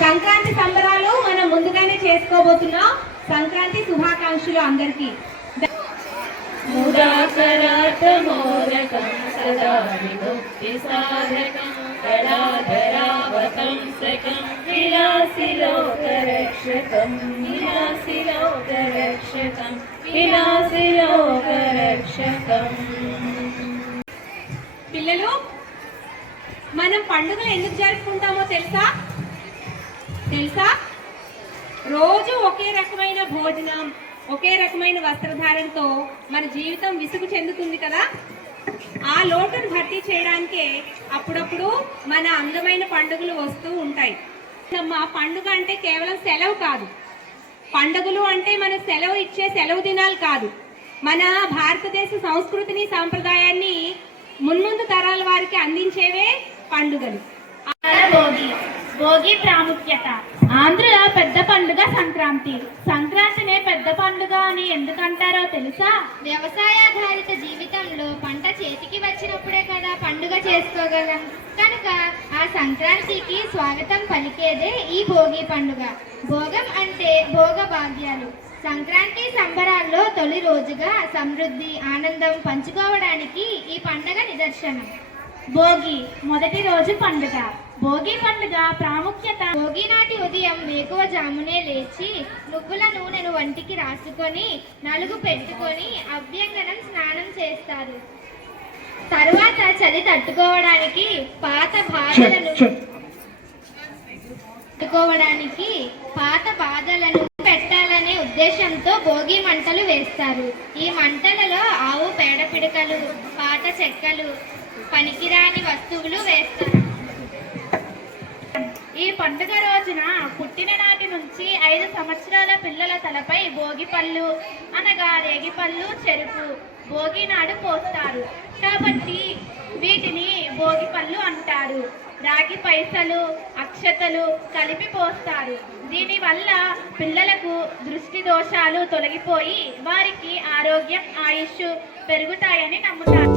సంక్రాంతి సంబరాలు మనం ముందుగానే చేసుకోబోతున్నాం. సంక్రాంతి శుభాకాంక్షలు అందరికీ. పిల్లలు, మనం పండుగలు ఎందుకు జరుపుకుంటామో తెలుసా? రోజు ఒకే రకమైన భోజనం, ఒకే రకమైన వస్త్రధారణతో మన జీవితం విసుగు చెందుతుంది కదా. ఆ లోటును భర్తీ చేయడానికే అప్పుడప్పుడు మన అందమైన పండుగలు వస్తూ ఉంటాయి. మా పండుగ అంటే కేవలం సెలవు కాదు. పండుగలు అంటే మన సెలవు ఇచ్చే సెలవు దినాలు కాదు. మన భారతదేశ సంస్కృతిని, సాంప్రదాయాన్ని మున్ముందు తరాల వారికి అందించేవే పండుగలు. భోగి ప్రాముఖ్యత. ఆంధ్రుల పెద్ద పండుగ సంక్రాంతి. సంక్రాంతినే పెద్ద పండుగ అని ఎందుకంటారో తెలుసా? వ్యవసాయాధారిత జీవితంలో పంట చేతికి వచ్చినప్పుడే కదా పండుగ చేసుకోగలం. కనుక ఆ సంక్రాంతికి స్వాగతం పలికేదే ఈ భోగి పండుగ. భోగం అంటే భోగ భాగ్యాలు. సంక్రాంతి సంబరాల్లో తొలి రోజుగా సమృద్ధి, ఆనందం పంచుకోవడానికి ఈ పండుగ నిదర్శనం. భోగి మొదటి రోజు పండుగ. భోగి పండుగ ప్రాముఖ్యత. భోగి నాటి ఉదయం వేకువజామునే లేచి నువ్వుల నూనెను వంటికి రాసుకొని నలుగు పెట్టుకొని అభ్యంగనం స్నానం చేస్తారు. తరువాత చలి తట్టుకోవడానికి పాత బాధలను పెట్టాలనే ఉద్దేశంతో భోగి మంటలు వేస్తారు. ఈ మంటలలో ఆవు పేడ పిడకలు, పాత చెక్కలు, పనికిరాని వస్తువులు వేస్తారు. ఈ పండుగ రోజున పుట్టిన నాటి నుంచి 5 సంవత్సరాల పిల్లల తలపై భోగి పళ్ళు అనగా రేగిపళ్ళు, చెరుకు భోగి నాడు పోస్తారు. కాబట్టి వీటిని భోగి పళ్ళు అంటారు. రాగి పైసలు, అక్షతలు కలిపి పోస్తారు. దీనివల్ల పిల్లలకు దృష్టి దోషాలు తొలగిపోయి వారికి ఆరోగ్యం, ఆయుష్ పెరుగుతాయని నమ్ముతారు.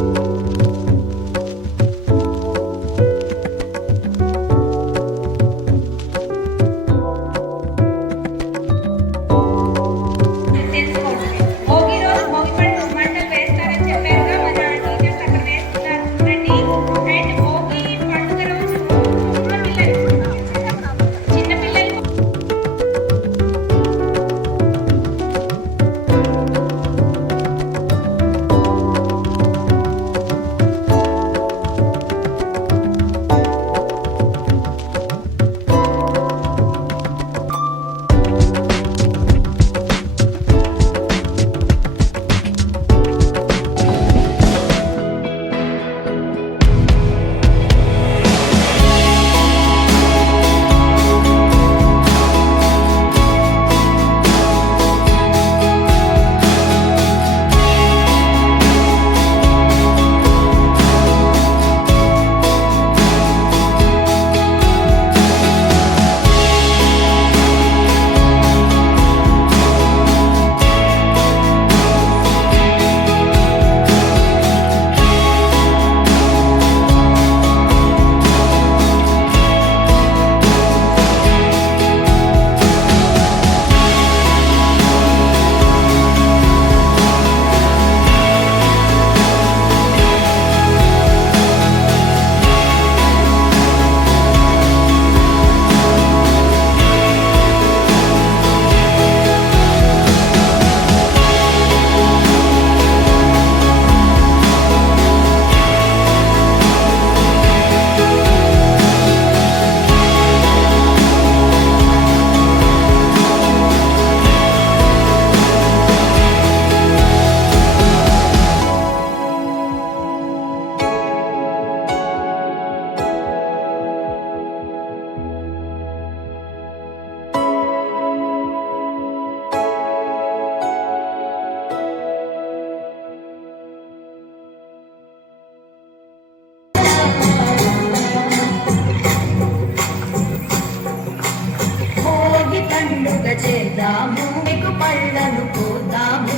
చేద్దాము, మీకు పళ్ళను పోద్దాము.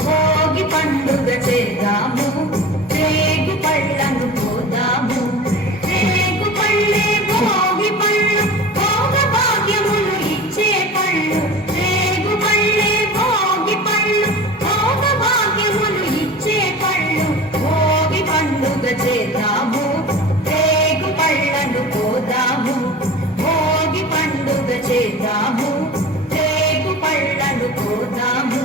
భోగి పండుగ చేద్దాము, రేగు పళ్ళను పోద్దాము. రేగు పళ్ళే భోగి పళ్ళు, భోగ చేద్దాము రేగు పళ్ళను కోద్దాము భోగి పండుగ చేద్దాము రేగు పళ్ళను కోద్దాము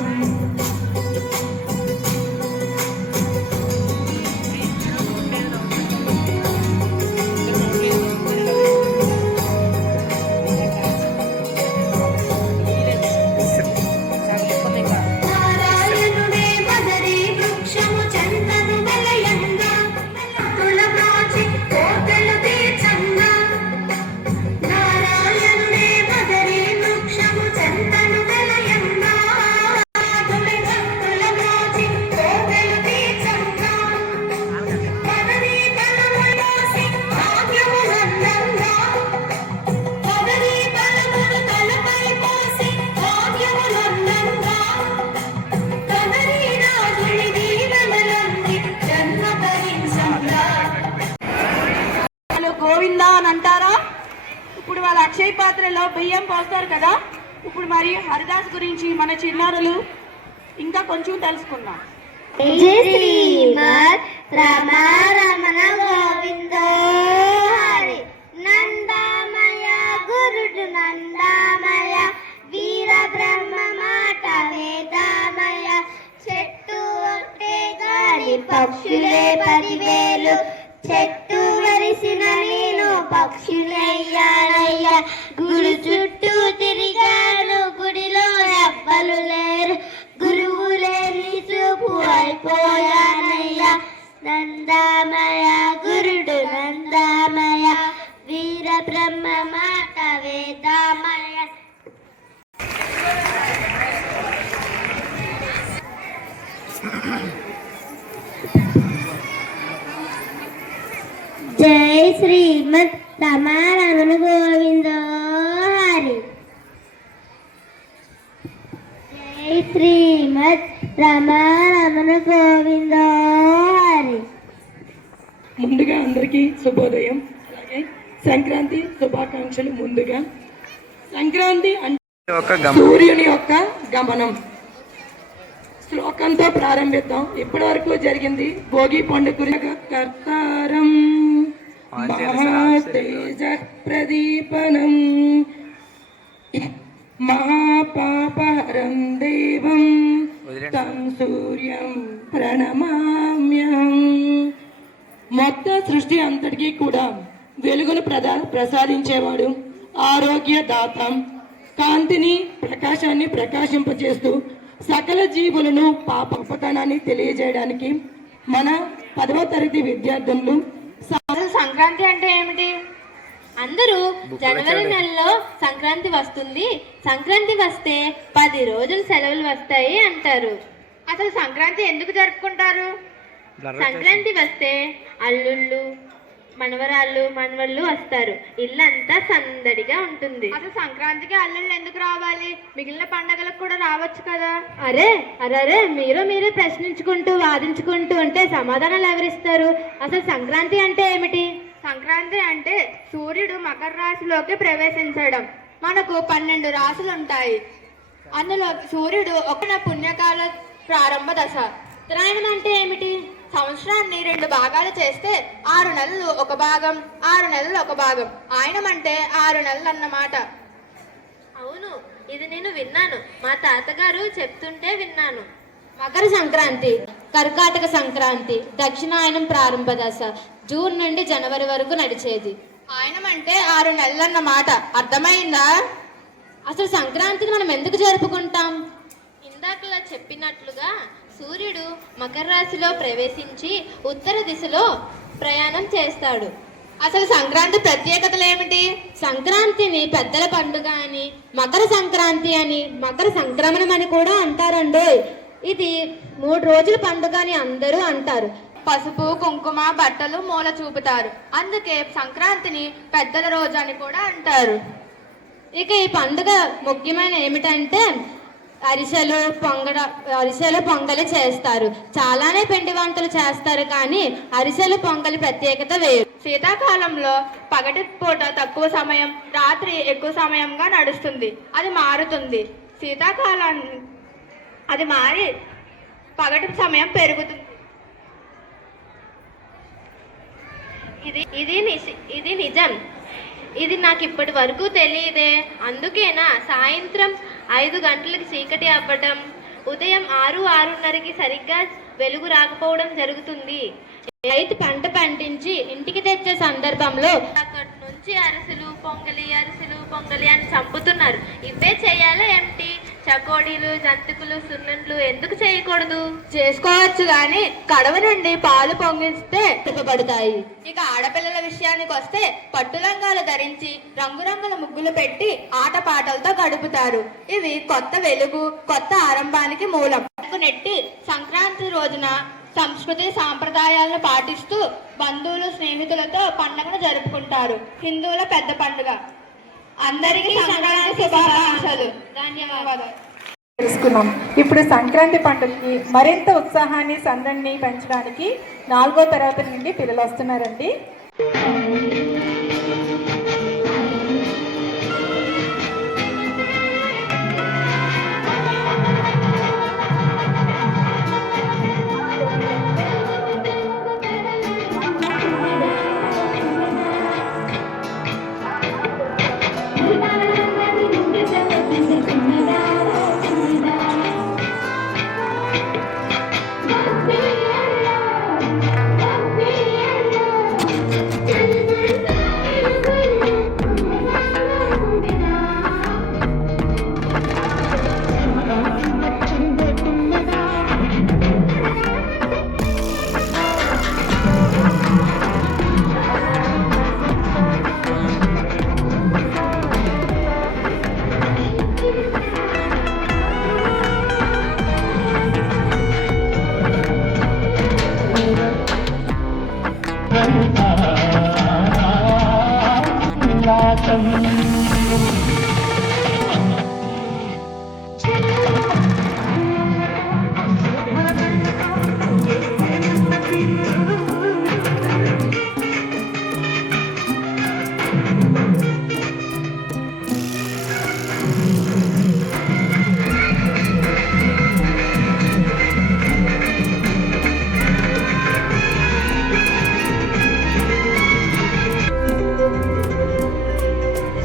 నారాయణుడే మదరి వృక్షము చందను వెలయంగా తులమాచి కోటలు తీర్చంగా నారాయణుడే మదరి వృక్షము చందను వెలయంగా తులమాచి కోటలు తీర్చంగా మదరి తలములోసి భాగ్యములందంగా మదరి తలములు తలపై పోసి భాగ్యములందంగా కదరి రాజుని దీవెనలంది జన్మ భరించంగా వాళ్ళు గోవిందా అని అంటారా? ఇప్పుడు వాళ్ళ అక్షయ పాత్రలో బియ్యం పోస్తారు కదా. ఇప్పుడు మరి హరిదాస్ గురించి మన చిన్నారులు ఇంకా కొంచెం తెలుసుకుందాం. శ్రీమద్ రమణ గోవింద హరి నందామయ గురుడు నందామయ వీర బ్రహ్మ మాట వేదామయ చెట్టు ఒకటే గాలి పక్షులే 10,000 చెట్టు వరిసిన నేను పక్షులయ్యానయ్యా గురు చుట్టూ తిరిగాను గుడిలో ఎవ్వరు లేరు గురువు లేని చూపు అయిపోయానయ్యా నందామయ గురుడు నందామయ వీర బ్రహ్మ మాట వేదామయ జై శ్రీమద్ రమణ గోవింద హరి జై శ్రీమద్ రమణ గోవింద హరి. ముందుగా అందరికీ శుభోదయం. అలాగే సంక్రాంతి శుభాకాంక్షలు. ముందుగా సంక్రాంతి అంటే సూర్యుని యొక్క గమనం శ్లోకంతో ప్రారంభిద్దాం. ఇప్పటి వరకు జరిగింది భోగి పండుగ. కర్తారం మహాతేజ ప్రదీపనం మహాపాపహరం దేవం తం సూర్యం ప్రణమామ్యహం. మొత్తం సృష్టి అంతటికీ కూడా వెలుగును ప్రసాదించేవాడు, ఆరోగ్య దాతం, కాంతిని ప్రకాశాన్ని ప్రకాశింపజేస్తూ సకల జీవులను పాపతనాన్ని తెలియజేయడానికి మన 10వ తరగతి విద్యార్థులు. సంక్రాంతి అంటే ఏమిటి? అందరూ జనవరి నెలలో సంక్రాంతి వస్తుంది, సంక్రాంతి వస్తే 10 రోజులు సెలవులు వస్తాయి అంటారు. అసలు సంక్రాంతి ఎందుకు జరుపుకుంటారు? సంక్రాంతి వస్తే అల్లుళ్ళు, మనవరాళ్ళు, మనవళ్ళు వస్తారు, ఇల్లంతా సందడిగా ఉంటుంది. అసలు సంక్రాంతికి అల్లుళ్ళు ఎందుకు రావాలి? మిగిలిన పండగలకు కూడా రావచ్చు కదా. అరే మీరే ప్రశ్నించుకుంటూ వాదించుకుంటూ ఉంటే సమాధానాలు ఎవరిస్తారు? అసలు సంక్రాంతి అంటే ఏమిటి? సంక్రాంతి అంటే సూర్యుడు మకర రాశిలోకి ప్రవేశించడం. మనకు 12 రాశులు ఉంటాయి. అందులో సూర్యుడు ఒక పుణ్యకాల ప్రారంభ దశ. ఉత్తరాయణం అంటే ఏమిటి? సంవత్సరాన్ని 2 భాగాలు చేస్తే 6 నెలలు ఒక భాగం, 6 నెలలు ఒక భాగం. ఆయనం అంటే 6 నెలలు అన్నమాట. అవును, ఇది నేను విన్నాను, మా తాతగారు చెప్తుంటే విన్నాను. మకర సంక్రాంతి, కర్కాటక సంక్రాంతి, దక్షిణాయనం ప్రారంభ దశ, జూన్ నుండి జనవరి వరకు నడిచేది. ఆయనం అంటే 6 నెలలు అన్నమాట. అర్థమైందా? అసలు సంక్రాంతిని మనం ఎందుకు జరుపుకుంటాం? ఇందాకలా చెప్పినట్లుగా సూర్యుడు మకర రాశిలో ప్రవేశించి ఉత్తర దిశలో ప్రయాణం చేస్తాడు. అసలు సంక్రాంతి ప్రత్యేకతలు ఏమిటి? సంక్రాంతిని పెద్దల పండుగ అని, మకర సంక్రాంతి అని, మకర సంక్రమణం అని కూడా అంటారండి. ఇది 3 రోజుల పండుగ అని అందరూ అంటారు. పసుపు, కుంకుమ, బట్టలు మూల చూపుతారు. అందుకే సంక్రాంతిని పెద్దల రోజు అని కూడా అంటారు. ఇక ఈ పండుగ ముఖ్యమైన ఏమిటంటే అరిసెలు పొంగలి చేస్తారు. చాలానే పిండి వంటలు చేస్తారు, కానీ అరిసెలు పొంగలి ప్రత్యేకత వేరు. శీతాకాలంలో పగటి పూట తక్కువ సమయం, రాత్రి ఎక్కువ సమయంగా నడుస్తుంది. అది మారుతుంది. శీతాకాలం అది మారి పగటి సమయం పెరుగుతుంది. ఇది నిజం. ఇది నాకు ఇప్పటి వరకు తెలియదే. అందుకేనా సాయంత్రం 5 గంటలకు చీకటి అవ్వడం, ఉదయం 6-6:30కి సరిగ్గా వెలుగు రాకపోవడం జరుగుతుంది. రైతు పంట పండించి ఇంటికి తెచ్చే సందర్భంలో అక్కడి నుంచి అరిసెలు పొంగలి అని చంపుతున్నారు. ఇవే చేయాలా ఏమిటి? చకోడీలు, జంతికలు, సున్నుండ్లు ఎందుకు చేయకూడదు? చేసుకోవచ్చు గాని కడవ నుండి పాలు పొంగిస్తే తిప్పబడతాయి. ఇక ఆడపిల్లల విషయానికి వస్తే పట్టులంగాలు ధరించి రంగురంగుల ముగ్గులు పెట్టి ఆటపాటలతో గడుపుతారు. ఇవి కొత్త వెలుగు, కొత్త ఆరంభానికి మూలం. నెట్టి సంక్రాంతి రోజున సంస్కృతి సాంప్రదాయాలను పాటిస్తూ బంధువులు స్నేహితులతో పండుగను జరుపుకుంటారు. హిందువుల పెద్ద పండుగ. అందరికీ సంక్రాంతి శుభాకాంక్షలు. ధన్యవాదాలు. తెలుసుకున్నాం. ఇప్పుడు సంక్రాంతి పండుగకి మరింత ఉత్సాహాన్ని సందడిని పెంచడానికి 4వ తరగతి నుండి పిల్లలు వస్తున్నారండి.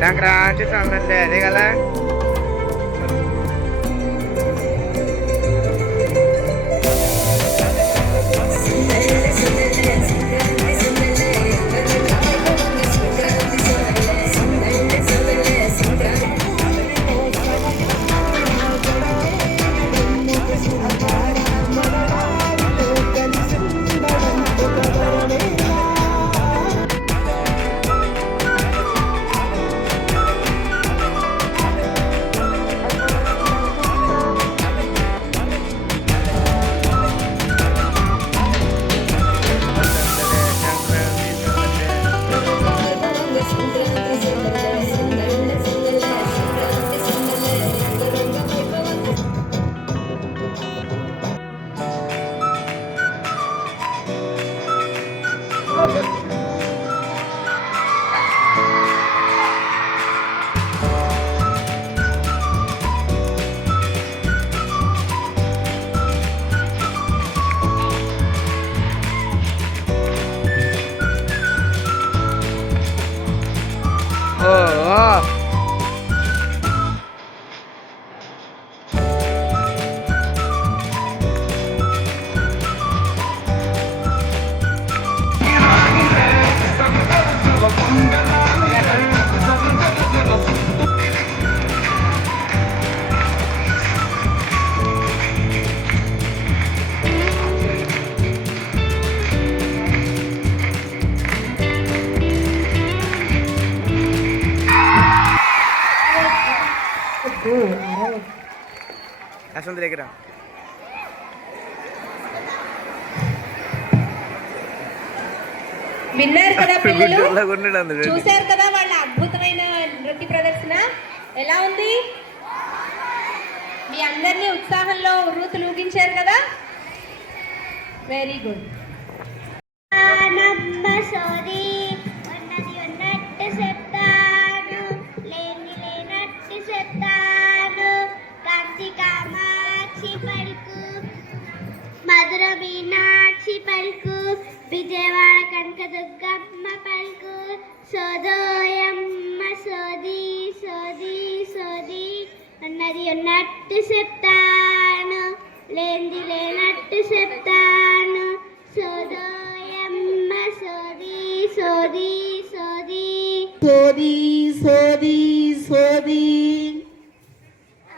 సంక్రాంతి సందడి అదే కదా. అసలు దగ్గర విన్నారు కదా పిల్లలు, చూశారు కదా వాళ్ళ అద్భుతమైన నృత్య ప్రదర్శన ఎలా ఉంది? మీ అందరినీ ఉత్సాహంలో ఉర్రూతలు ఊగించారు కదా. Very good. మధుర మీనాక్షి పలుకు విజయవాడ కనకదుర్గమ్మ సోదోయమ్మ సోది సోది సోది ఉన్నది ఉన్నట్టు చెప్తాను, లేనిది లేనట్టు చెప్తాను. సోదోయమ్మ సోది సోది సోది సోది సోది సోది.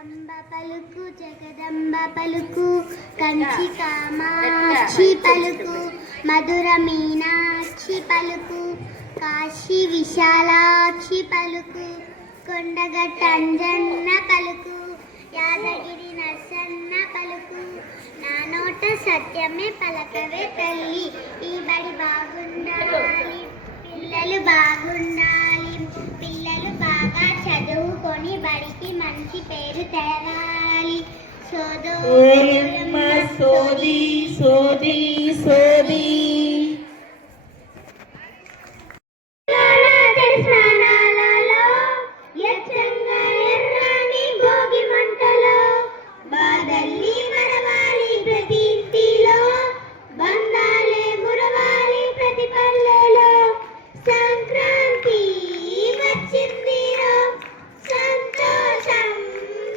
అంబ పలుకు జగదంబ పలుకు, కంచి కామాక్షి పలుకు, మధుర మీనాక్షి పలుకు, కాశీ విశాలాక్షి పలుకు, కొండగట్ట అంజన్న పలుకు, యాదగిరి నరసన్న పలుకు. నా నోట సత్యమే పలకవే తల్లి, ఈ బడి బాగుండాలి, పిల్లలు బాగుండాలి, పిల్లలు బాగా చదువుకొని బడికి మంచి పేరు తేవాలి. ఓయమ్మ సోది సోది సోది. స్నానాలలో ఎచ్చంగా ఎర్రని భోగి మంటలో, బాధల్ని మరవాలి ప్రతి ఇంటిలో, బంధాలే మురవాలి ప్రతి పల్లెలో. సంక్రాంతి వచ్చిందిరో, సంతోషం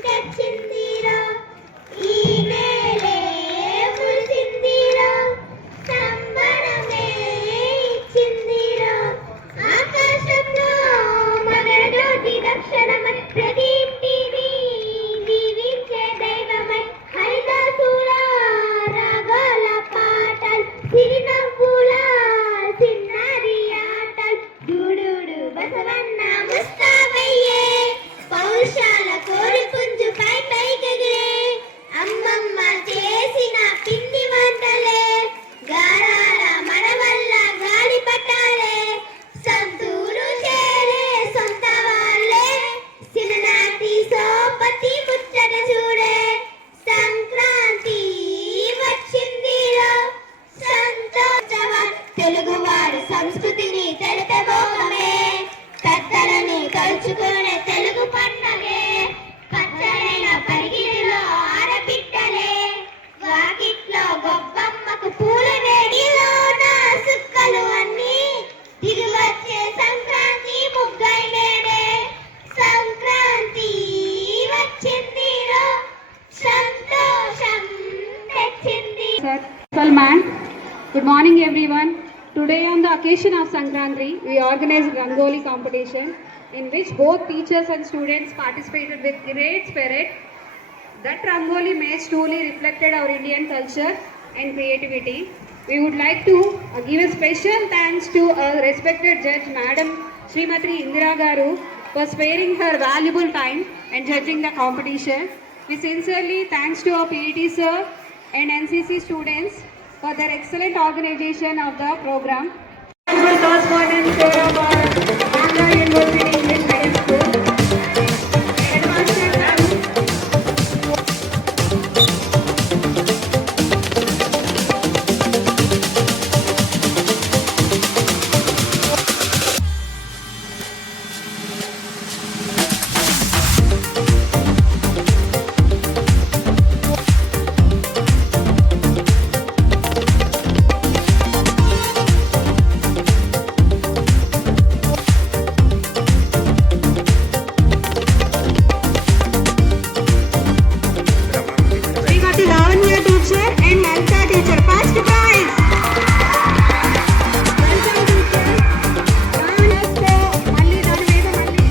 తెచ్చిందిరో, ఈ నేలే మురిసిందిరో, సంబరమే ఇచ్చిందిరో. ఆకాశంలో మగజ్యోతి దక్షిణమై ప్రతి ఇంటిని దీవించే దైవమై, హరిదాసుల రాగాల పాటలు, సిరినవ్వుల చిన్నారి ఆటలు, డూడుడు బసవన్న ముస్తాబయ్యే, పౌరుషాల కోరి పుంజు పై పైకెగిరే, అమ్మమ్మ చేసిన పిండి వంటలే, గారాల మనవల్ల గాలి పట్టాలే, సంతూరు చేరే సొంత వాళ్ళే, చిన్ననాటి సోపతి ముచ్చట చూడే. సంక్రాంతి వచ్చిందిరో, సంతోషమ తెలుగువాడి సంస్కృతిని తెలుపబోమే, పెద్దలను తలుచుకునే తెలుగు పండగే, పచ్చడైన పరిగిరిలో ఆడబిడ్డలే, వాకిట్లో గొబ్బమ్మకు పూల వేడిలో నా సుక్కలు అన్నీ తిరిగొచ్చే సంక్రాంతి ముగ్గై నేడే. సంక్రాంతి వచ్చిందిరో, సంతోషం తెచ్చింది. Man. Good morning everyone. Today on the occasion of Sankranti, we organized Rangoli competition in which both teachers and students participated with great spirit. That Rangoli match truly reflected our Indian culture and creativity. We would like to give a special thanks to our respected judge Madam Srimati Indira Garu for sparing her valuable time and judging the competition. We sincerely thanks to our PET sir and NCC students for their excellent organization of the program. Correspondent sir of our Andhra University English Medium School. Shrimati Lavanya teacher and Lalitha teacher first prize. Welcome teacher. నమస్తే. మళ్ళీ దాని మీద మళ్ళీ.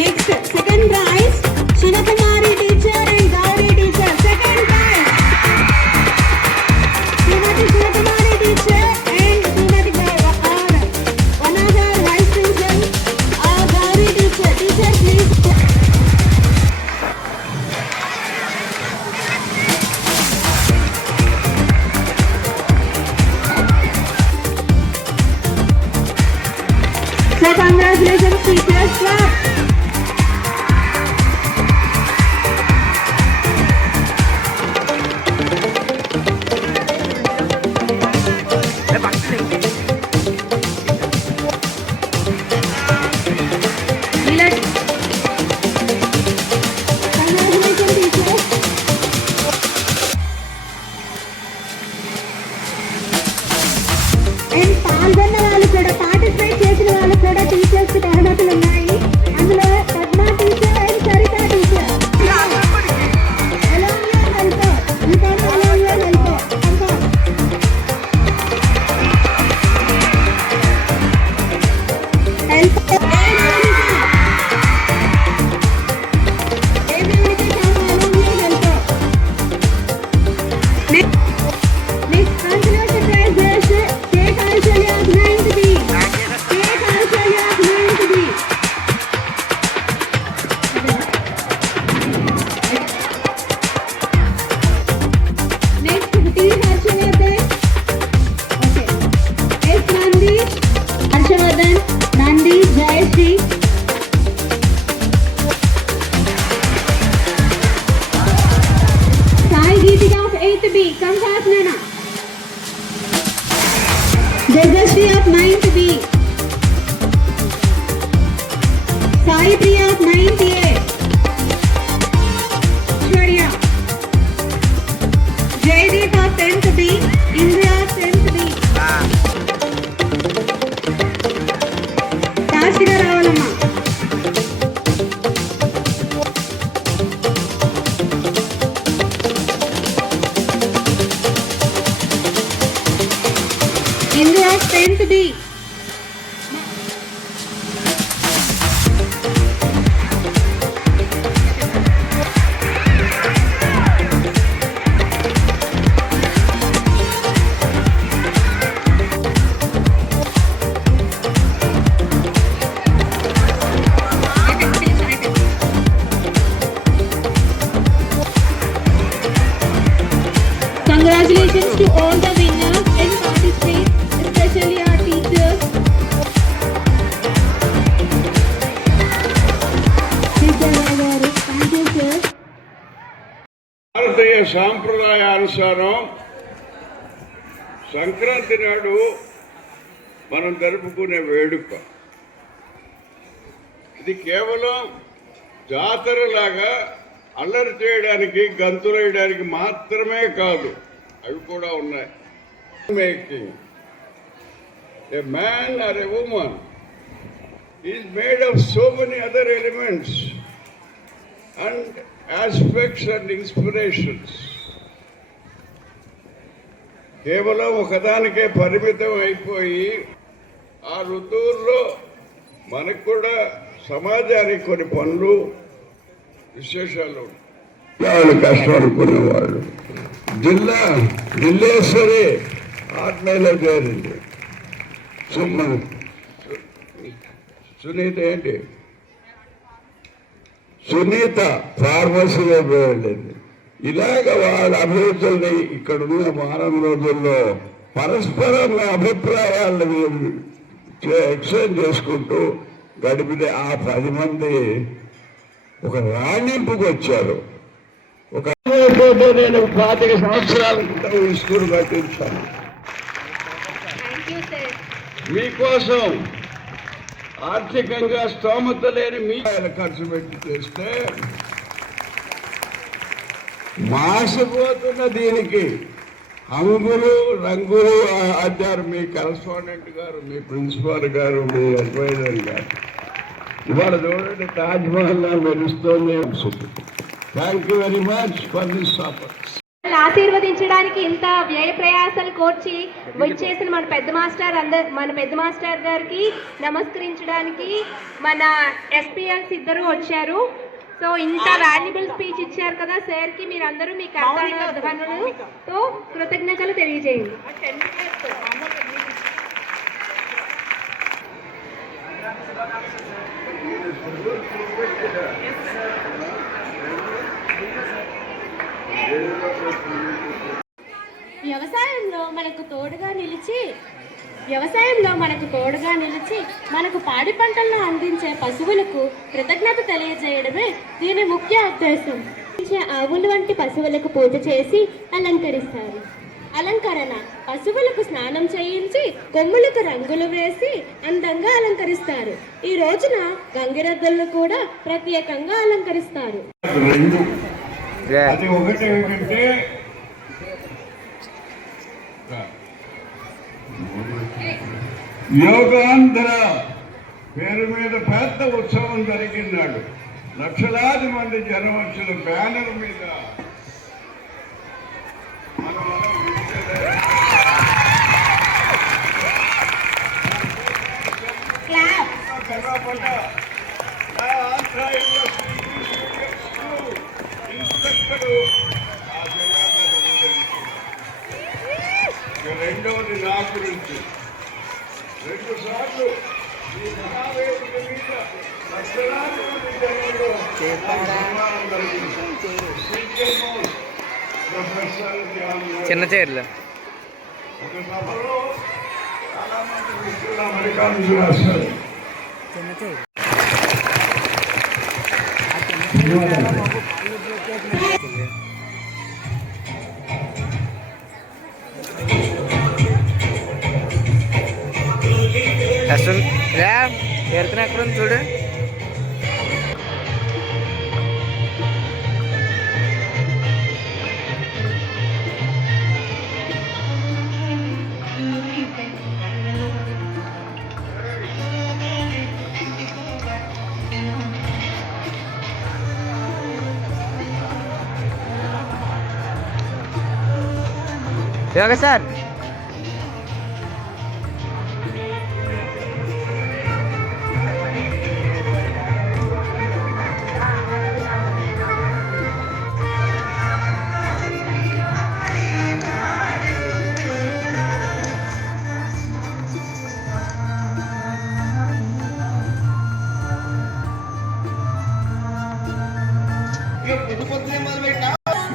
Next second prize Sivakumari teacher and Gauri teacher. Second prize Shrimati Sivakumari teacher and Shrimati one of our vice principal Gauri teacher. Teacher please. So congratulations teachers. Haripriya of 9th A. Shwarya. Jaydeep of 10th B. Indra of 10th B. Kashira Ravalama. Indra of 10th B. Congratulations to all the winners and participants, especially our teachers. Thank you, sir. భారతీయ సాంప్రదాయానుసారం సంక్రాంతి నాడు మనం జరుపుకునే వేడుక. ఇది కేవలం జాతరలాగా అల్లరి చేయడానికి, గంతులు వేయడానికి మాత్రమే కాదు, అవి కూడా ఉన్నాయి. Making a man or a woman is made of so many other elements and aspects and inspirations. కేవలం ఒకదానికే పరిమితం అయిపోయి ఆ ఋతువుల్లో మనకు కూడా సమాజానికి కొన్ని పనులు, విశేషాలు వాళ్ళు కష్టం అనుకునేవాళ్ళు. జిల్లేశ్వరి ఆత్మీయలో చేరింది. సునీత ఏంటి, సునీత ఫార్మసీలో వెళ్ళింది. ఇలాగ వాళ్ళ అభివృద్ధుల్ని ఇక్కడున్న వారం రోజుల్లో పరస్పరంగా అభిప్రాయాలను ఎక్స్చేంజ్ చేసుకుంటూ గడిపితే ఆ 10 మంది ఒక రాణింపుకు వచ్చారు. ఒక నేను 25 సంవత్సరాల క్రితం ఈ స్కూల్ కట్టించాను మీకోసం. ఆర్థికంగా స్తోమత లేని మీ ఖర్చు పెట్టి చేస్తే మాసిపోతున్న దీనికి హంగులు రంగులు అద్దారు మీ కరస్పాండెంట్ గారు, మీ ప్రిన్సిపాల్ గారు, మీ అడ్వైజర్ గారు. ఇవాళ చూడండి తాజ్ మహల్ మెరుస్తోంది. Thank you very much for this support. ఆశీర్వదించడానికి ఇంత వ్యయ ప్రయాసాలు కోర్చి వచ్చేసిన మన పెద్ద మాస్టర్ గారికి నమస్కరించడానికి మన ఎస్పీఎల్స్ ఇద్దరు వచ్చారు. సో ఇంత వాల్యుబుల్ స్పీచ్ ఇచ్చారు కదా సార్కి, మీరందరూ మీ కర్తవ్యాలతో కృతజ్ఞతలు తెలియజేయండి. వ్యవసాయంలో మనకు తోడుగా నిలిచి మనకు పాడి పంటలను అందించే పశువులకు కృతజ్ఞత తెలియజేయడమే దీని ముఖ్య ఉద్దేశం. ఆవులు వంటి పశువులకు పూజ చేసి అలంకరిస్తారు. అలంకరణ పశువులకు స్నానం చేయించి కొమ్ములకు రంగులు వేసి అందంగా అలంకరిస్తారు. ఈ రోజున గంగిరెద్దులను కూడా ప్రత్యేకంగా అలంకరిస్తారు. అది ఒకటి ఏంటంటే యోగాంధ్ర పేరు మీద పెద్ద ఉత్సవం జరిగినాడు. లక్షలాది మంది జనం వచ్చిన బ్యానర్ మీద రెండవది నా గురించి 2 సార్లు ఈ మహావేదిక మీద లక్షలాది మంది జనంలో చిన్న చైర్లు ఒక సభలో చాలా మంది వ్యక్తులు అమెరికాను రాశారు. ఎక్కడ చూడు. యోగ సార్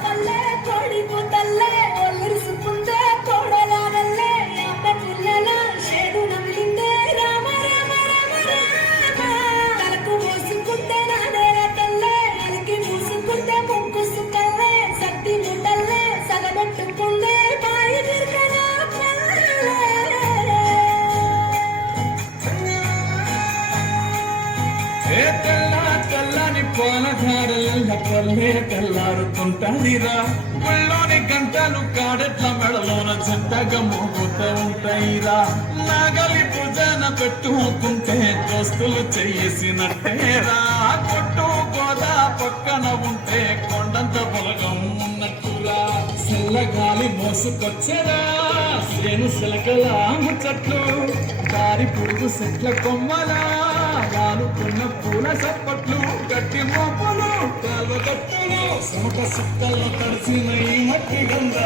తల్లే కోడిపు తల్లే ఒలిరుసుకుందే కోడలాడల్లే యాప పుల్లల షేడు నమిలిందే రామ రామ రామ రామ తలకు మోసుకుందే నానేల తల్లే అలికి మూసుకుందే ముక్కు సుక్కల్లే సత్తి ముట్టల్లే సగబెట్టుకుందే బాయి బిర్కనా తెల్లని పోలధారల పల్లె తెల్లారుతుంటాదిరా ఒళ్ళోని గంటలు కాడెట్ల మెడలోన చెత్తగా మోగుతూ ఉంటాయిరా నాగలి భుజాన పెట్టుకుంటే దోస్తులు చేసినట్టేరా కొట్టు గోదా పక్కన ఉంటే కొండంత పొలగం ఉన్నట్టురా చల్లగాలి మోసుకొచ్చరా సేను సిలకల ముచ్చట్లు దారి పురుగు చెట్ల కొమ్మలా వాలుకున్న పూల చప్పట్లు గట్టి మోపులు కాలుగట్టులు సమక సుక్కల్లో తడిసిన ఈ మట్టి గంధ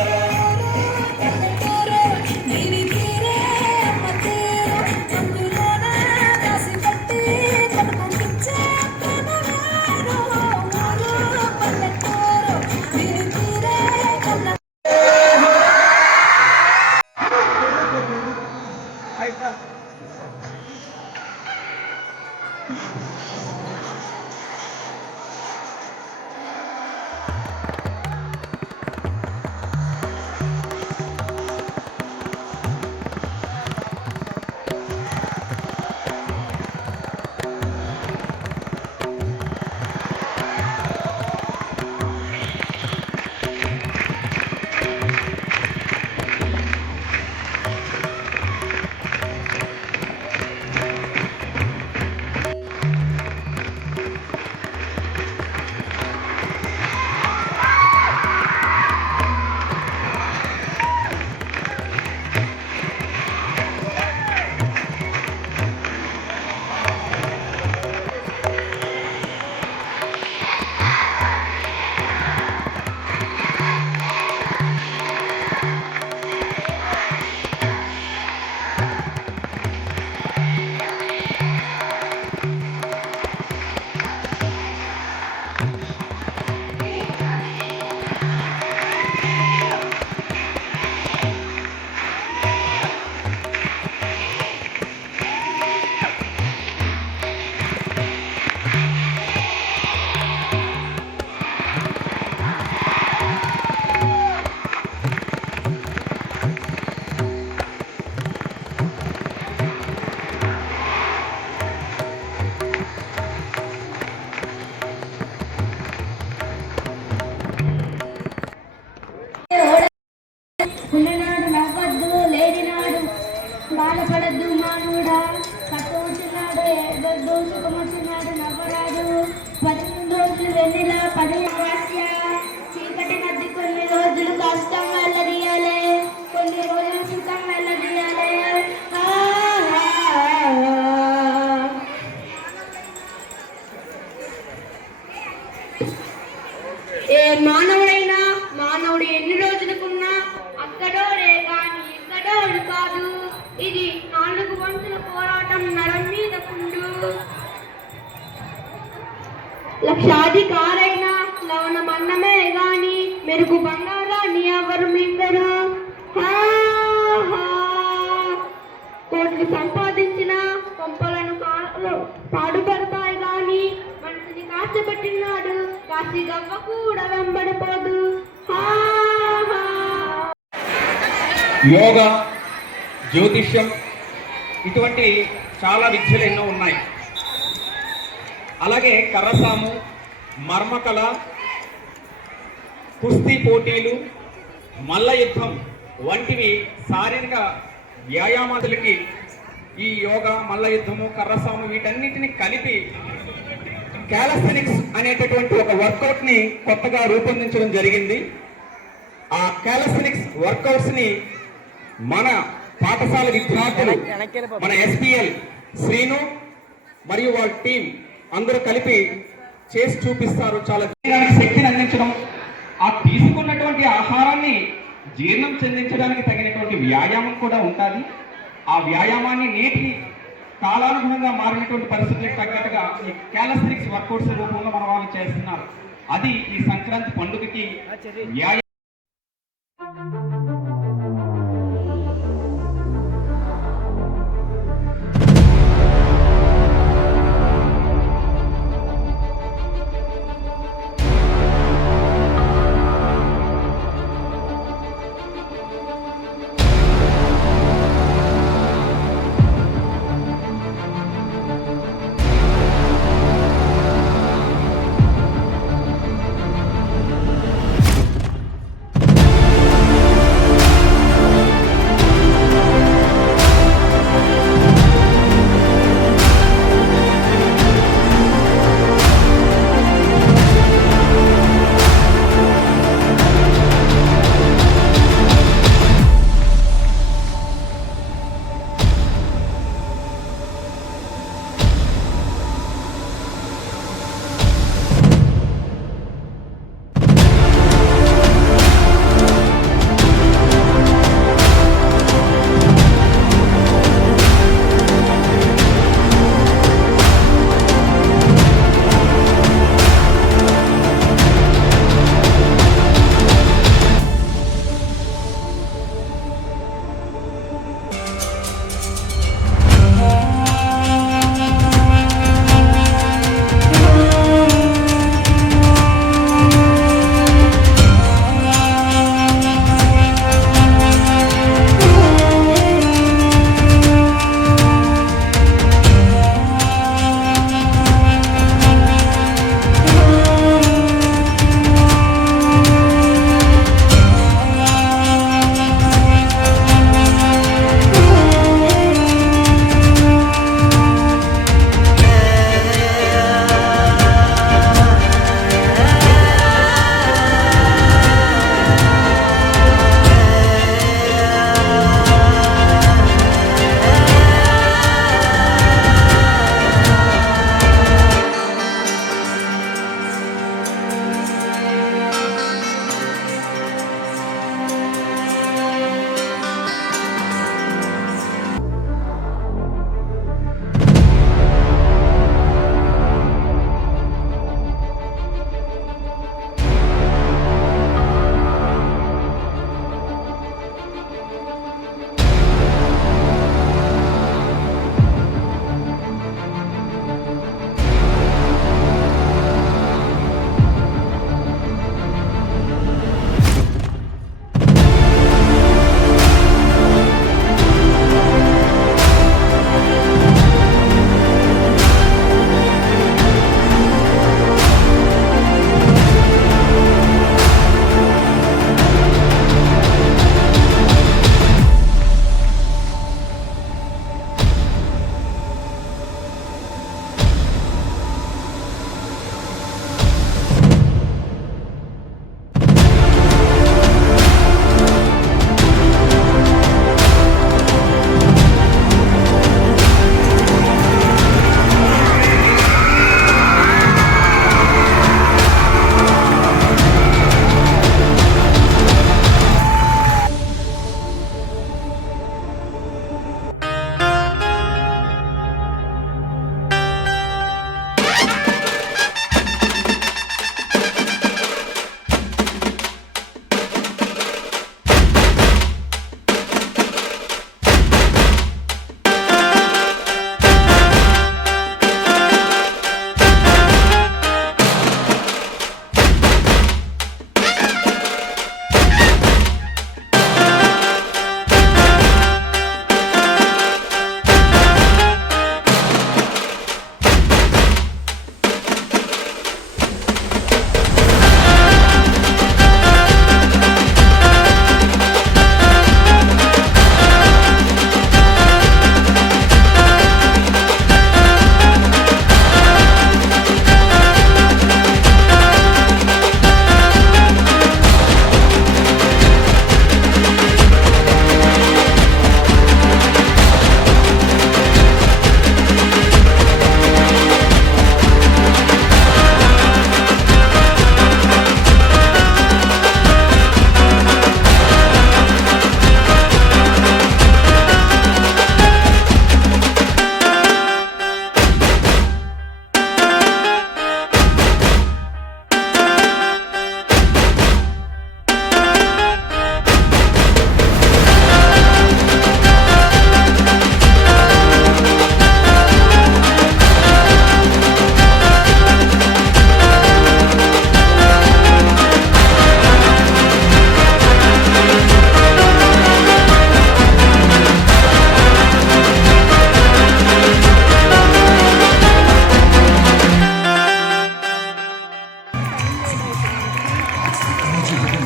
ఉన్ననాడు నవ్వద్దు లేనినాడు బాధపడద్దు మానవుడా కట్టవచ్చున్నాడు ఏదొద్దు సుఖమొచ్చున్నాడు నవ్వరాదు 11 రోజులు వెన్నెల 10 అమావాస్య చీకటి మధ్య కొన్ని రోజులు కష్టం వెళ్ళదీయాలి కొన్ని రోజులు సుఖం వెళ్ళదీయాలి ఏ మానవుడైనా మానవుడు ఎన్ని రోజులకున్నా అక్కడో గాని ఇక్కడో కాదు ఇది 4 వంతుల పోరాటం నరం మీద కుండు లక్షాధికారైనా లవణ మన్నమే గాని మెరుగు బంగారాన్ని ఎవరు మింగరు కోట్లు సంపాదించిన కొంపలను పాడుపడతాయి గాని మనసుని కాచబెట్టినాడు కాసి గవ్వ కూడా వెంబడిపోదు యోగా జ్యోతిష్యం ఇటువంటి చాలా విద్యలు ఎన్నో ఉన్నాయి. అలాగే కర్రసాము, మర్మకళ, కుస్తీ పోటీలు, మల్ల యుద్ధం వంటివి శారీరక వ్యాయామాదులకి ఈ యోగా, మల్ల యుద్ధము, కర్రసాము వీటన్నిటిని కలిపి క్యాలస్థెనిక్స్ అనేటటువంటి ఒక వర్కౌట్ని కొత్తగా రూపొందించడం జరిగింది. ఆ క్యాలస్థెనిక్స్ వర్కౌట్స్ని మన పాఠశాల విద్యార్థులు మన ఎస్పీఎల్ శ్రీను మరియు వాళ్ళ టీం అందరూ కలిపి చేసి చూపిస్తారు. చాలా శరీరానికి శక్తిని అందించడం, ఆ తీసుకున్నటువంటి ఆహారాన్ని జీర్ణం చెందించడానికి తగినటువంటి వ్యాయామం కూడా ఉంటుంది. ఆ వ్యాయామాన్ని నేటి కాలానుగుణంగా మారినటువంటి పరిస్థితులకు తగ్గట్టుగా ఈ క్యాలస్ట్రిక్స్ వర్కౌట్స్ రూపంలో మన వాళ్ళు చేస్తున్నారు. అది ఈ సంక్రాంతి పండుగకి వ్యాయామం.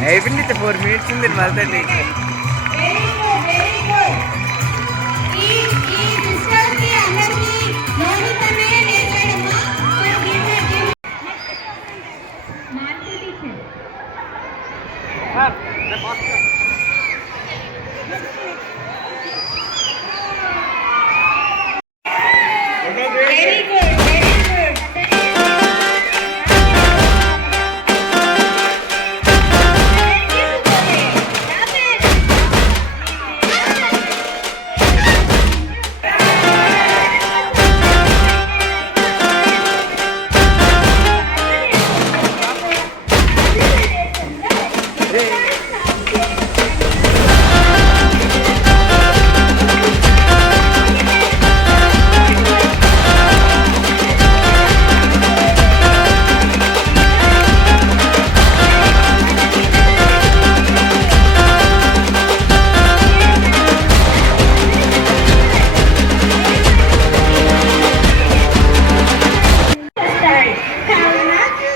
అయిపోయింది 4 minutes ఉంది 12:30. Very good very good. ఈ సిస్టర్కి అందరికీ లోనితనే నేర్పడమ్మా. Malti teacher very good very good. వస్తాయి. కావున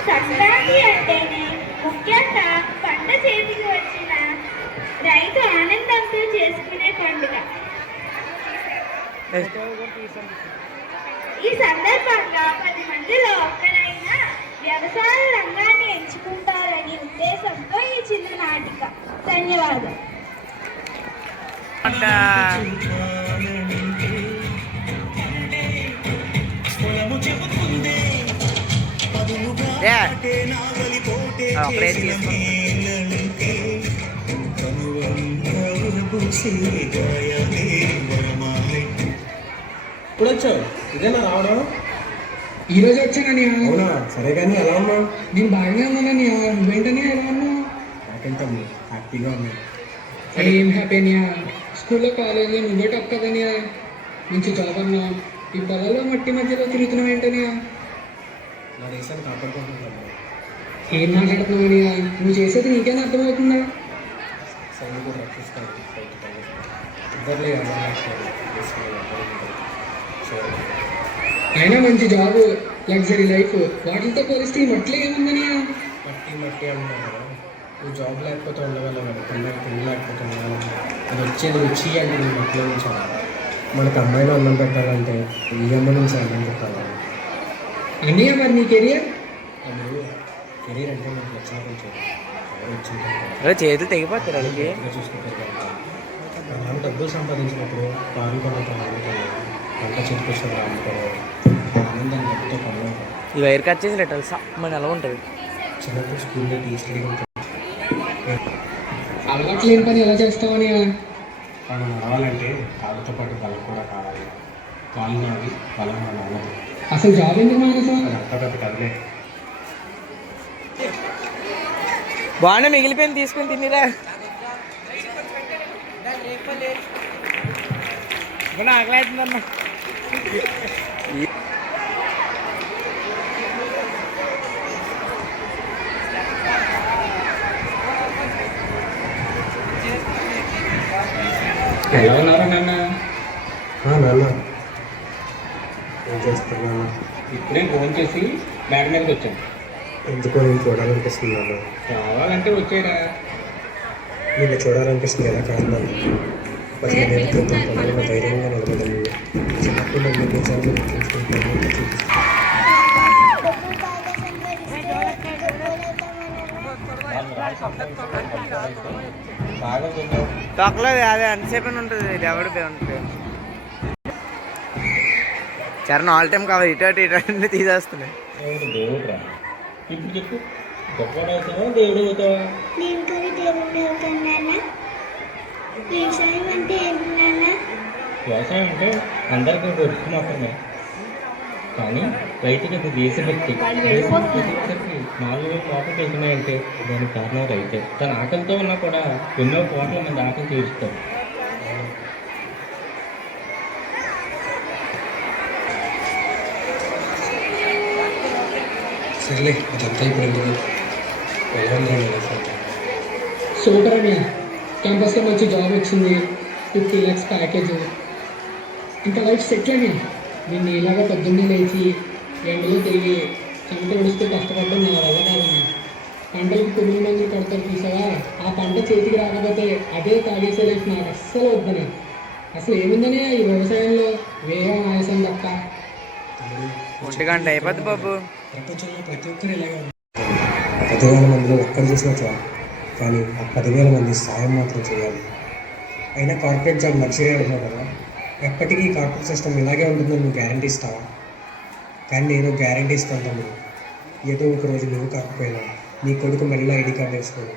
సంక్రాంతి అంటేనే ముఖ్యంగా పంట చేతికి వచ్చిన రైతు ఆనందంతో చేసుకునే పండుగ. ఈ సందర్భంగా 10 మందిలో ఒక్కరైనా వ్యవసాయ రంగాన్ని ఎంచుకుంటారనే ఉద్దేశంతో ఈ చిన్న నాటిక. ధన్యవాదాలు. ఇప్పుడు వచ్చావు, ఇదేనా రావడం? ఈ రోజు వచ్చానని. అవునా, సరే కానీ ఎలా ఉన్నావు? నేను బాగానే ఉన్నానని. నువ్వేంటని ఎలా ఉన్నావు? నాకంటే హ్యాపీగా ఉన్నావు. ఏం హ్యాపీ అనియా, స్కూల్లో కాలేజీలో నువ్వే టాప్ కదనియా, మంచి జాబ్ అన్నావు. ఈ పొలాల్లో మట్టి మధ్యలో తిరుగుతున్నావు ఏంటనియా? నా దేశాన్ని కాపాడుకుంటున్నాను. ఏం మాట్లాడుతున్నావు అనియా? నువ్వు చేసేది నీకేనా అర్థమవుతుందా? సైనికుడు రక్షిస్తాను, ఇద్దరులే అయినా మంచి జాబ్, లగ్జరీ లైఫ్, వాటితో పోలిస్తే ఈ మట్టిలో ఏముందనియా? మట్టి అంటున్నాను కదా, నువ్వు జాబ్ లేకపోతే ఉండగలవు, తిండి లేకపోతే ఉండగలవు. అది వచ్చేది రుచి అంటే నేను మట్టిలో నుంచి మనకు అమ్మాయిలో అన్నం పెట్టాలంటే ఈ అమ్మ నుంచి అన్నం పెట్టాలి. అనియా మరి నీ కెరియర్? కెరీర్ అంటే నాకు నచ్చిన కొంచెం చేతులు తెగిపోతారు వాళ్ళకి. చూసుకుంటారు. మనం డబ్బులు సంపాదించినప్పుడు పాలు కొనటం అమ్ముతాను, పంట చెట్టుకొచ్చిన అమ్ముతాను, ఆనందం డబ్బుతో కొనడం. ఈ వైర్ కట్ చేసి లెటర్ మన ఎలా ఉంటుంది. చిన్నప్పుడు స్కూల్లో టీచర్గా ఉంటుంది. అలవాటు లేని పని ఎలా చేస్తావని? మనం నడవాలంటే కాళ్ళతో పాటు బలం కూడా కావాలి. కాళ్ళు నావి, బలం నా నాన్నది. అసలు జాబ్ ఎందుకు మానేసా? అది అంతా పెద్ద కదలే. బాగానే మిగిలిపోయింది, తీసుకొని తినిరా. ఆకలితుందమ్మా. ఎలా ఉన్నారా నాన్న? నాన్న ఏం చేస్తున్నాను? ఇప్పుడే ఫోన్ చేసి బ్యాగ్ మీదకి వచ్చాను. ఎందుకో నేను చూడాలనిపిస్తుంది నాన్న. రావాలంటే వచ్చేరా. నిన్ను చూడాలనిపిస్తుంది కదా కారణం. 15 ఏళ్ళ క్రితం తొందరగా ధైర్యంగా నిలబడను. చిన్నప్పుడు నన్ను నిజాన్ని బాగా తిన్నావు. తొక్కలేదు, అదే అంతసేపు ఉంటుంది. ఇది ఎవడు ఉంటుంది. చరణ్ ఆల్ టైం కావాలి, ఇటు తీసేస్తున్నాయి. దేవుడు రా. ఇప్పుడు చెప్పు, గొప్పవాడు అవుతావా దేవుడు అవుతావా? నేను కూడా దేవుడు అవుతున్నానా? వ్యవసాయం అంటే ఏంటన్నా? వ్యవసాయం అంటే అందరికీ ఒక వృత్తి మాత్రమే, కానీ రైతుకి అది దేశభక్తి. దేశభక్తి 4,000 కోట్లకు వెళ్తున్నాయంటే దానికి కారణం రైతే. తన ఆకలితో ఉన్నా కూడా ఎన్నో కోట్ల మంది ఆకలి తీరుస్తారు. సర్లే, అదంతా ఇప్పుడు ఎందుకు? ఎలా ఉందండి? సూపర్ అని. క్యాంపస్లో మంచి జాబ్ వచ్చింది, 50 lakhs ప్యాకేజ్, ఇంకా లైఫ్ సెటిల్ అని. నేను ఇలాగా పొద్దున్నే లేచి ఎండలో తిరిగి చెమట ఒడిస్తూ కష్టపడడం నా వల్ల కాదని. పంటలకు పురుగుల మందులు కడతారు చూసావా, ఆ పంట చేతికి రాకపోతే అదే తాగేసే లైఫ్ నాకు అస్సలు వద్దని. అసలు ఏముందని ఈ వ్యవసాయంలో వేగం ఆయాసం తప్ప. 1 గంట అయిపోద్ది బాబు. ప్రపంచంలో ప్రతి ఒక్కరు ఇలాగే ఉంటారు. 10,000 మందిలో ఒక్కరు చేసినా చాలు, కానీ ఆ 10,000 మంది సాయం మాత్రం చేయాలి. అయినా కార్పొరేట్ జాబ్ లగ్జరీ అంటున్నావు కదా, ఎప్పటికీ కార్పొరేట్ సిస్టమ్ ఇలాగే ఉంటుందని నువ్వు గ్యారంటీ ఇస్తావా? కానీ నేను గ్యారంటీ ఇస్తాను తమ్ముడు, ఏదో ఒక రోజు నువ్వు కాకపోయినా నీ కొడుకు మెడలో ఐడి కార్డు వేసుకోడు,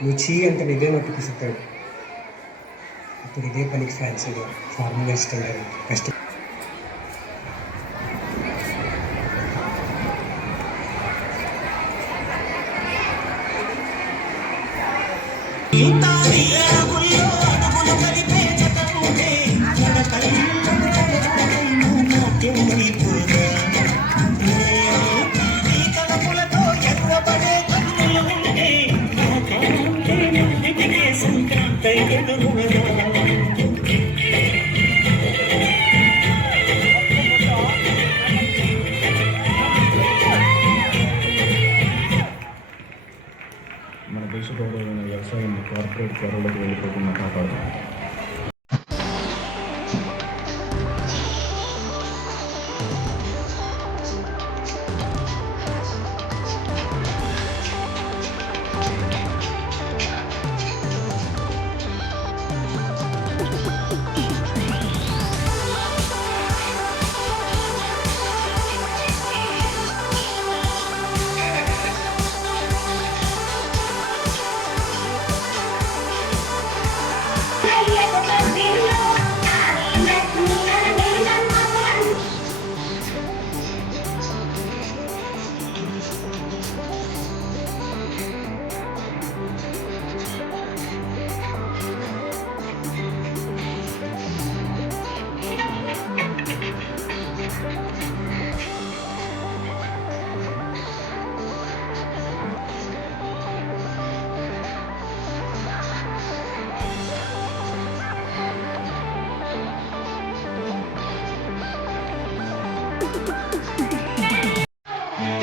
నువ్వు చీ అంటే నిదే మట్టుకు చుట్టాడు. ఇప్పుడు ఇదే పనికి ఫ్యాన్సీగా ఫార్మింగ్ అసిస్టెంట్ కష్టం. మన దేశ గౌరవమైన వ్యవసాయం కార్పొరేట్ త్వరలోకి వెళ్ళిపోకుండా కాపాడుతాం.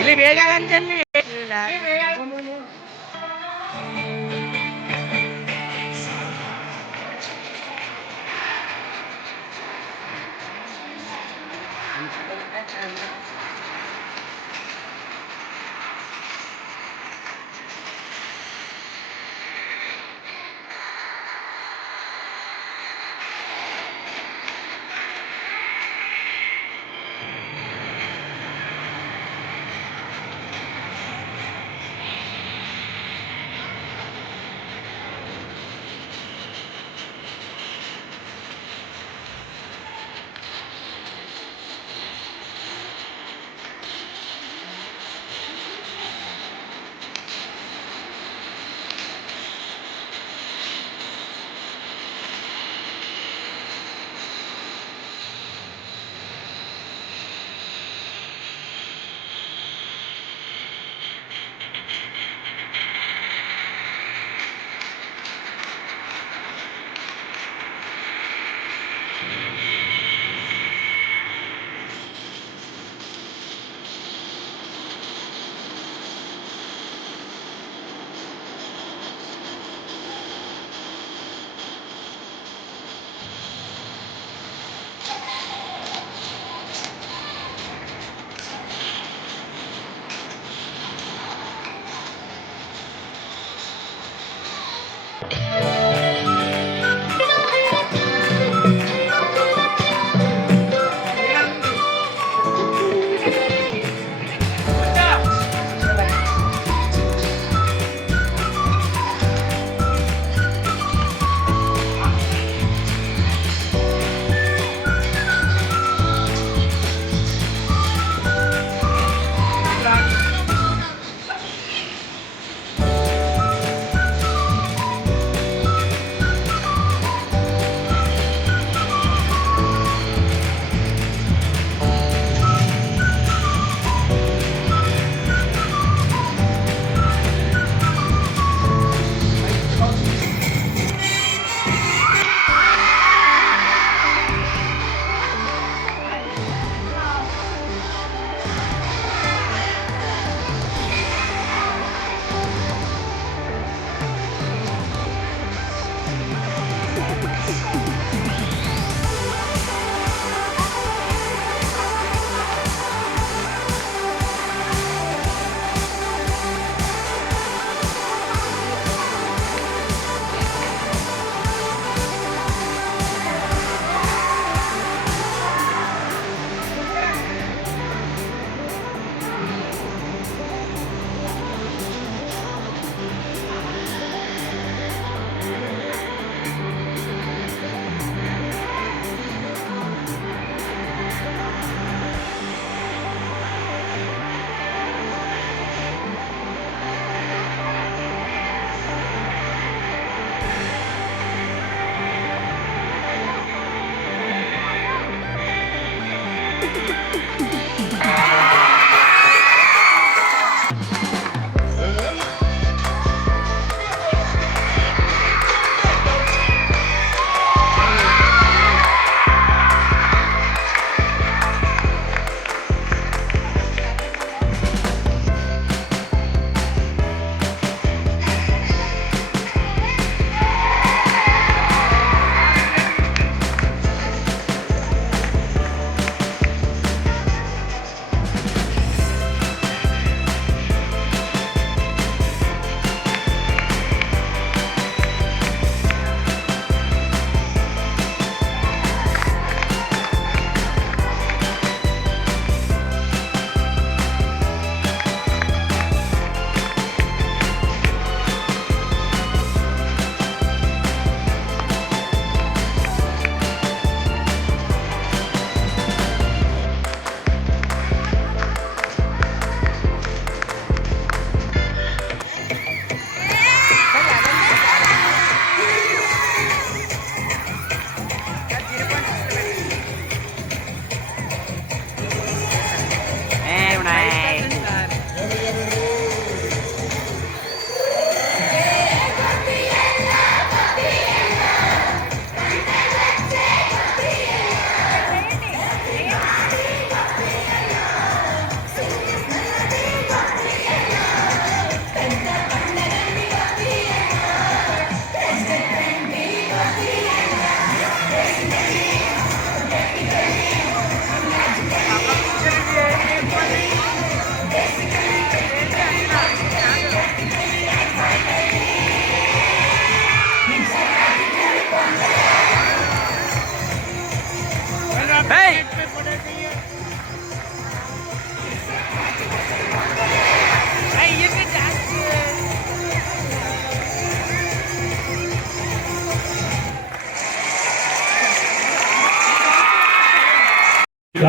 ಇಲ್ಲಿ ಬೇಗ ಅಂತಲ್ಲಿ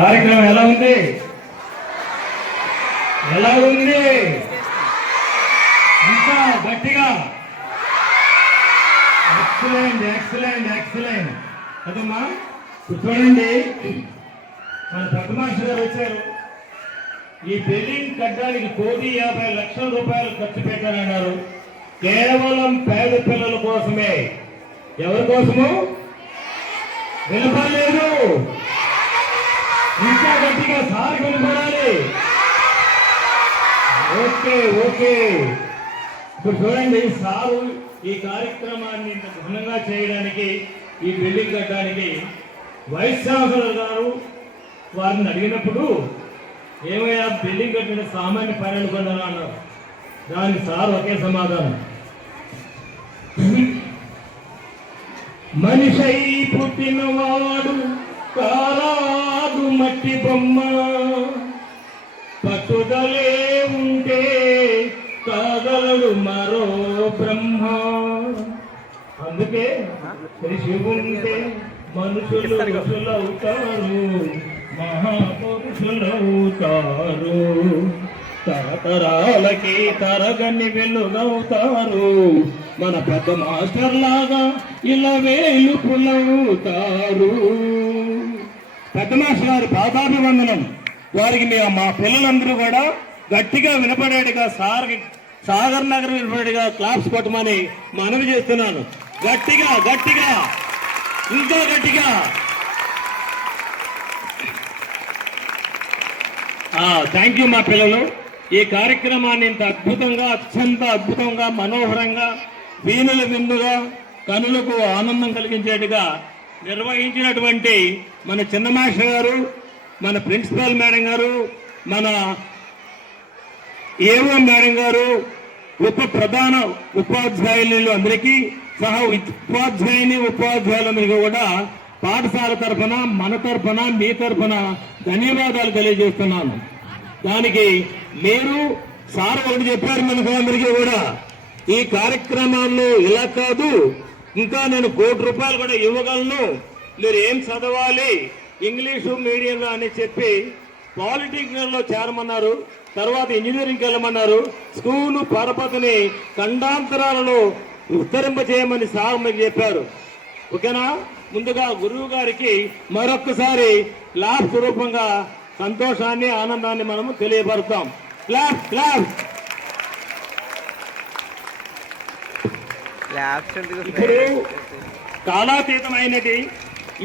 కార్యక్రమం ఎలా ఉంది? ఎలా ఉంది? ఇంకా గట్టిగా ఎక్సలెంట్ ఎక్సలెంట్ ఎక్సలెంట్. అదమ్మా చూడండి, మన పెద్ద మాస్టర్ గారు వచ్చారు. ఈ బిల్డింగ్ కట్టడానికి 1,50,00,000 రూపాయలు ఖర్చు పెట్టారన్నారు. కేవలం పేద పిల్లల కోసమే. ఎవరి కోసము? వినపడలేదు. ఇంకా గట్టిగా సార్ వినపడాలి. Okay okay. ఇప్పుడు చూడండి, సారు ఈ కార్యక్రమాన్ని ఇంత ఘనంగా చేయడానికి, ఈ బిల్డింగ్ కట్టడానికి వైస్ ఛాన్సలర్ గారు వారిని అడిగినప్పుడు ఏమయ్యా బిల్డింగ్ కట్టిన సామాన్య పని అనుకున్నారా అన్నారు. దానికి సార్ ఒకే సమాధానం, మనిషై పుట్టినవాడు కారాదు మట్టి బొమ్మ, పట్టుదలే ఉంటే కాగలడు మరో బ్రహ్మ. అందుకే కృషి ఉంటే మనుషులు ఋషులవుతారు, మహాపురుషులవుతారు, తరతరాలకి తరగని వెలుగవుతారు. మన పెద్ద మాస్టర్ లాగా ఇలా వేలుపులవుతారు. పెద్ద మాస్టర్ గారి పాదాభివందనం. వారికి మా పిల్లలందరూ కూడా గట్టిగా వినపడేట్టుగా సాగర్ నగర్ వినపడేట్టుగా క్లాప్స్ కొట్టమని మనవి చేస్తున్నాను. గట్టిగా గట్టిగా, ఇంకా గట్టిగా. థ్యాంక్ యూ మా పిల్లలు. ఈ కార్యక్రమాన్ని ఇంత అద్భుతంగా, అత్యంత అద్భుతంగా, మనోహరంగా, వీణుల విందుగా, కనులకు ఆనందం కలిగించేట్టుగా నిర్వహించినటువంటి మన చిన్న మాస్టర్ గారు, మన ప్రిన్సిపల్ మేడం గారు, మన ఏవో మేడం గారు, ప్రధాన ఉపాధ్యాయులు అందరికీ సహా ఉపాధ్యాయులందరికీ కూడా పాఠశాల తరఫున, మన తరఫున, మీ తరఫున ధన్యవాదాలు తెలియజేస్తున్నాను. దానికి మీరు సార్ ఒకటి చెప్పారు మనకు అందరికీ కూడా, ఈ కార్యక్రమాల్లో ఇలా కాదు, ఇంకా నేను ₹1,00,00,000 కూడా ఇవ్వగలను, మీరు ఏం చదవాలి ఇంగ్లీషు మీడియంలో అని చెప్పి పాలిటెక్నిక్లో చేరమన్నారు. తర్వాత ఇంజనీరింగ్కి వెళ్ళమన్నారు. స్కూలు పరపతిని ఖండాంతరాలలో విస్తరింపజేయమని సార్ మీకు చెప్పారు. ఓకేనా? ముందుగా గురువు గారికి మరొక్కసారి క్లాప్ రూపంగా సంతోషాన్ని, ఆనందాన్ని మనము తెలియపరుస్తాం. Clap clap. ఇప్పుడు కాలాతీతమైనది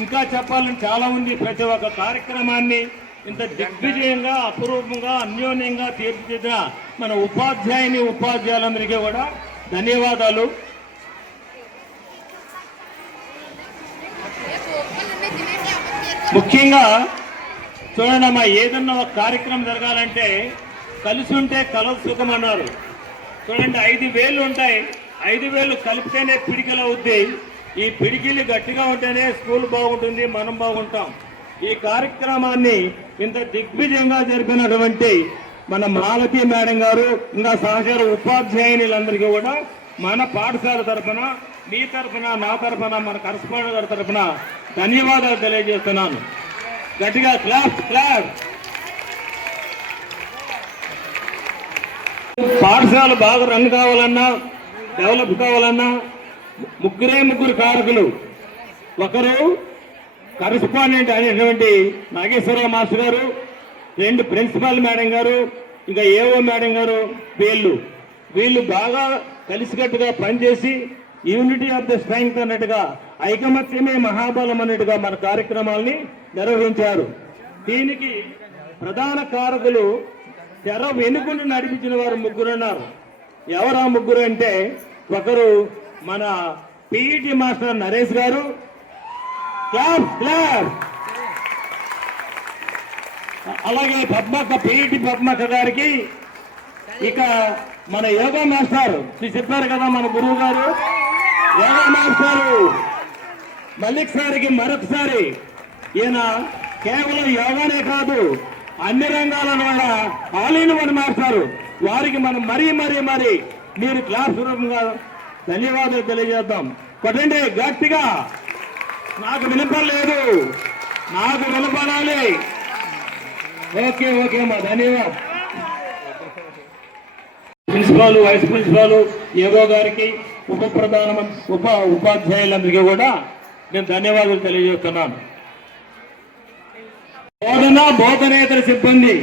ఇంకా చెప్పాలని చాలా ఉంది. ప్రతి ఒక్క కార్యక్రమాన్ని ఇంత దిగ్విజయంగా, అపురూపంగా, అన్యోన్యంగా తీర్చిదిద్దిన మన ఉపాధ్యాయులందరికీ కూడా ధన్యవాదాలు. ముఖ్యంగా చూడండి అమ్మా, ఏదన్నా ఒక కార్యక్రమం జరగాలంటే కలిసి ఉంటే కలదు సుఖం అన్నారు. చూడండి, 5,000 ఉంటాయి. 5,000 కలిపితేనే పిడికిలు అవుద్ది. ఈ పిడికిలు గట్టిగా ఉంటేనే స్కూల్ బాగుంటుంది, మనం బాగుంటాం. ఈ కార్యక్రమాన్ని ఇంత దిగ్విజయంగా జరిపినటువంటి మన మాలతి మేడం గారు, ఇంకా సహచర ఉపాధ్యాయులందరికీ కూడా మన పాఠశాల తరఫున, మీ తరఫున, నా తరఫున, మన కరస్పాండెంట్ గారి తరఫున ధన్యవాదాలు తెలియజేస్తున్నాను. గట్టిగా క్లాప్ క్లాప్. పాఠశాల బాగా రన్ కావాలన్నా, డెవలప్ కావాలన్నా ముగ్గురు కారకులు. ఒకరు కరస్పాండెంట్ అనేటువంటి నాగేశ్వరరావు మాస్టర్ గారు, 2 ప్రిన్సిపల్ మేడం గారు, ఇంకా ఏవో మేడం గారు. వీళ్ళు బాగా కలిసికట్టుగా పనిచేసి యూనిటీ ఆఫ్ ద స్ట్రెంగ్త్ అన్నట్టుగా, ఐకమత్యమే మహాబలం అన్నట్టుగా మన కార్యక్రమాల్ని నిర్వహించారు. దీనికి ప్రధాన కారకులు తెర వెనుకుండి నడిపించిన వారు 3 ఉన్నారు. ఎవరు ఆ 3 అంటే, ఒకరు మన పిఈటి మాస్టర్ నరేష్ గారు, అలాగే పిఈటి పద్మక్క గారికి, ఇక మన యోగా మాస్టర్ చెప్పారు కదా మన గురువు గారు, యోగా మాస్టారు మల్లిక్ సార్కి మరొకసారి, ఈయన కేవలం యోగానే కాదు అన్ని రంగాలను కూడా ఆల్-ఇన్-వన్ మాస్టారు. వారికి మనం మరీ మీరు క్లాస్ రూపంగా ధన్యవాదాలు తెలియజేద్దాం. కొట్టండి గట్టిగా. నాకు వినపడలేదు, నాకు వినపడాలి. ఓకే ఓకే అమ్మా, ధన్యవాదాలు. ప్రిన్సిపాల్, వైస్ ప్రిన్సిపాల్, ఏవో గారికి, ఉపాధ్యాయులందరికీ కూడా నేను ధన్యవాదాలు తెలియజేస్తున్నాను. బోధనేతర సిబ్బంది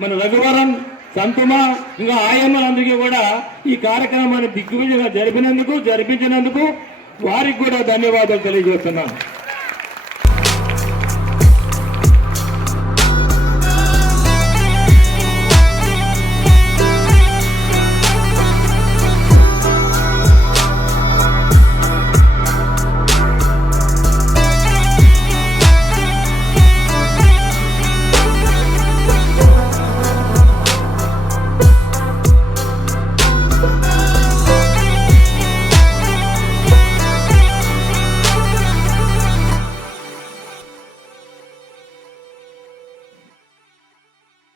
మన రఘువరన్, సంతుమ, ఇంకా ఆయమ్మలందరికీ కూడా ఈ కార్యక్రమాన్ని దిగ్విజయంగా జరిపించినందుకు వారికి కూడా ధన్యవాదాలు తెలియజేస్తున్నాను.